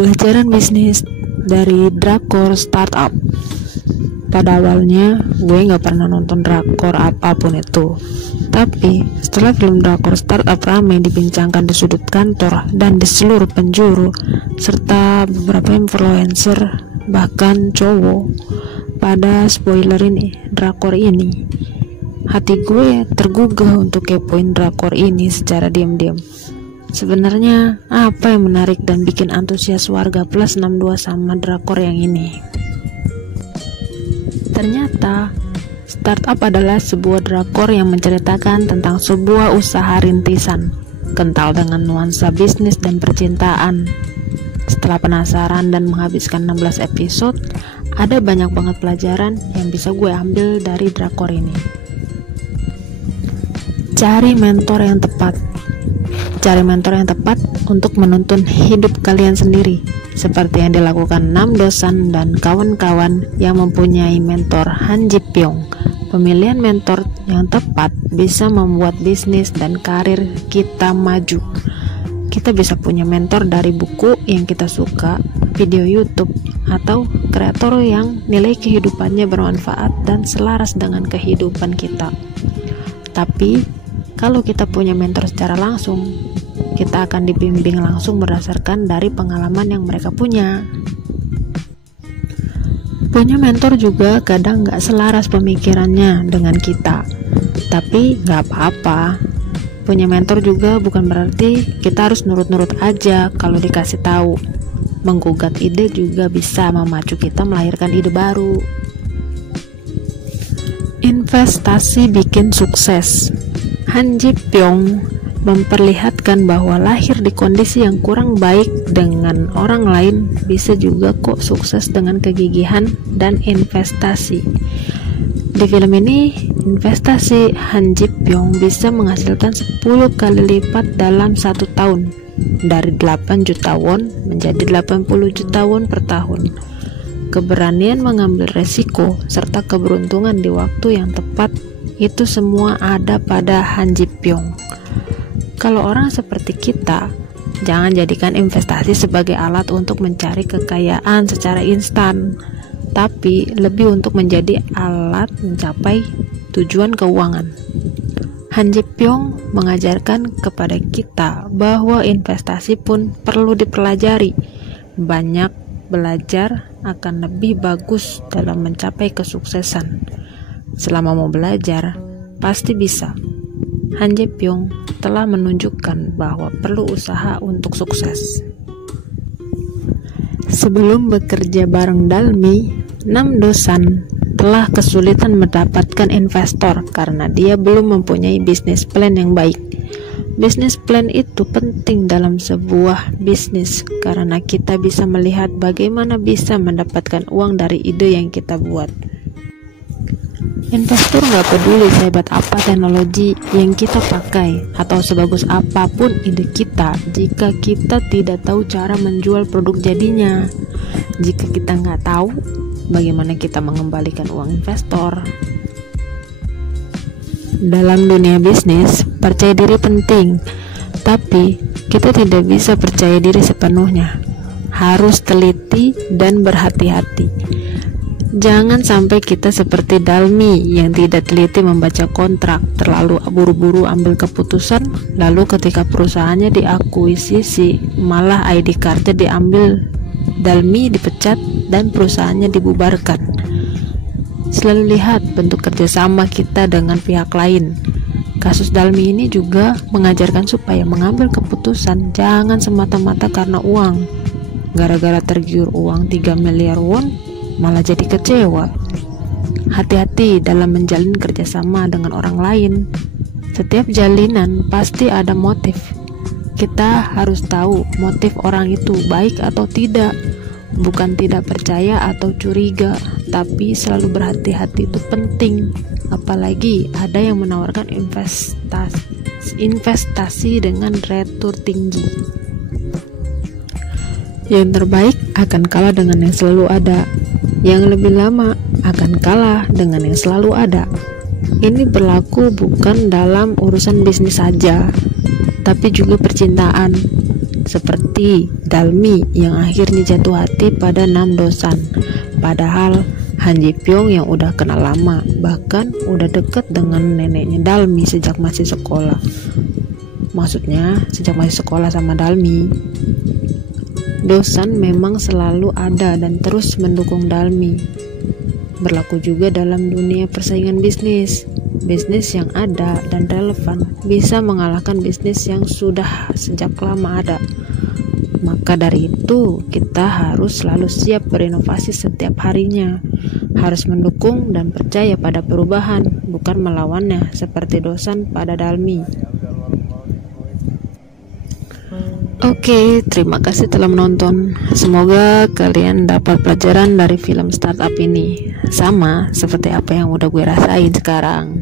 Pelajaran bisnis dari drakor startup. Pada awalnya gue gak pernah nonton drakor apapun itu, tapi setelah film drakor startup ramai dibincangkan di sudut kantor dan di seluruh penjuru, serta beberapa influencer bahkan cowok pada spoiler drakor ini, hati gue tergugah untuk kepoin drakor ini secara diam-diam. Sebenarnya apa yang menarik dan bikin antusias warga plus 62 sama drakor yang ini? Ternyata startup adalah sebuah drakor yang menceritakan tentang sebuah usaha rintisan, kental dengan nuansa bisnis dan percintaan. Setelah penasaran dan menghabiskan 16 episode, ada banyak banget pelajaran yang bisa gue ambil dari drakor ini. Cari mentor yang tepat. Cari mentor yang tepat untuk menuntun hidup kalian sendiri, seperti yang dilakukan Namdo-san dan kawan-kawan yang mempunyai mentor Han Ji Pyong. Pemilihan mentor yang tepat bisa membuat bisnis dan karir kita maju. Kita bisa punya mentor dari buku yang kita suka, video YouTube, atau kreator yang nilai kehidupannya bermanfaat dan selaras dengan kehidupan kita. Tapi kalau kita punya mentor secara langsung, kita akan dibimbing langsung berdasarkan dari pengalaman yang mereka punya. Punya mentor juga kadang gak selaras pemikirannya dengan kita, tapi gak apa-apa. Punya mentor juga bukan berarti kita harus nurut-nurut aja kalau dikasih tahu. Menggugat ide juga bisa memacu kita melahirkan ide baru. Investasi bikin sukses. Han Ji Pyong memperlihatkan bahwa lahir di kondisi yang kurang baik dengan orang lain bisa juga kok sukses dengan kegigihan dan investasi. Di film ini, investasi Han Ji Pyong bisa menghasilkan 10 kali lipat dalam 1 tahun, dari 8 juta won menjadi 80 juta won per tahun. Keberanian mengambil resiko serta keberuntungan di waktu yang tepat, itu semua ada pada Han Ji Pyong. Kalau orang seperti kita, jangan jadikan investasi sebagai alat untuk mencari kekayaan secara instan, tapi lebih untuk menjadi alat mencapai tujuan keuangan. Han Ji Pyong mengajarkan kepada kita bahwa investasi pun perlu dipelajari. Banyak belajar akan lebih bagus dalam mencapai kesuksesan. Selama mau belajar, pasti bisa. Han Ji Pyong telah menunjukkan bahwa perlu usaha untuk sukses. Sebelum bekerja bareng Dalmi, Namdo-san telah kesulitan mendapatkan investor karena dia belum mempunyai bisnis plan yang baik. Bisnis plan itu penting dalam sebuah bisnis karena kita bisa melihat bagaimana bisa mendapatkan uang dari ide yang kita buat. Investor gak peduli sehebat apa teknologi yang kita pakai atau sebagus apapun ide kita jika kita tidak tahu cara menjual produk jadinya. Jika kita gak tahu, bagaimana kita mengembalikan uang investor? Dalam dunia bisnis, percaya diri penting, tapi kita tidak bisa percaya diri sepenuhnya. Harus teliti dan berhati-hati. Jangan sampai kita seperti Dalmi yang tidak teliti membaca kontrak, terlalu buru-buru ambil keputusan, lalu ketika perusahaannya diakuisisi, malah ID cardnya diambil, Dalmi dipecat dan perusahaannya dibubarkan. Selalu lihat bentuk kerjasama kita dengan pihak lain. Kasus Dalmi ini juga mengajarkan supaya mengambil keputusan jangan semata-mata karena uang. Gara-gara tergiur uang 3 miliar won, malah jadi kecewa. Hati-hati dalam menjalin kerjasama dengan orang lain. Setiap jalinan pasti ada motif. Kita harus tahu motif orang itu baik atau tidak. Bukan tidak percaya atau curiga, tapi selalu berhati-hati itu penting. Apalagi ada yang menawarkan investasi dengan retur tinggi. Yang terbaik akan kalah dengan yang selalu ada. Yang lebih lama akan kalah dengan yang selalu ada. Ini berlaku bukan dalam urusan bisnis saja, tapi juga percintaan. seperti Dalmi yang akhirnya jatuh hati pada Nam Do-san. Padahal Han Ji Pyong yang udah kenal lama, bahkan udah deket dengan neneknya Dalmi sejak masih sekolah. Maksudnya sejak masih sekolah sama Dalmi. Do-san memang selalu ada dan terus mendukung Dalmi. Berlaku juga dalam dunia persaingan bisnis. Bisnis yang ada dan relevan bisa mengalahkan bisnis yang sudah sejak lama ada. Maka dari itu, kita harus selalu siap berinovasi setiap harinya. Harus mendukung dan percaya pada perubahan, bukan melawannya seperti Do-san pada Dalmi. Oke, terima kasih telah menonton. Semoga kalian dapat pelajaran dari film startup ini. Sama seperti apa yang udah gue rasain sekarang.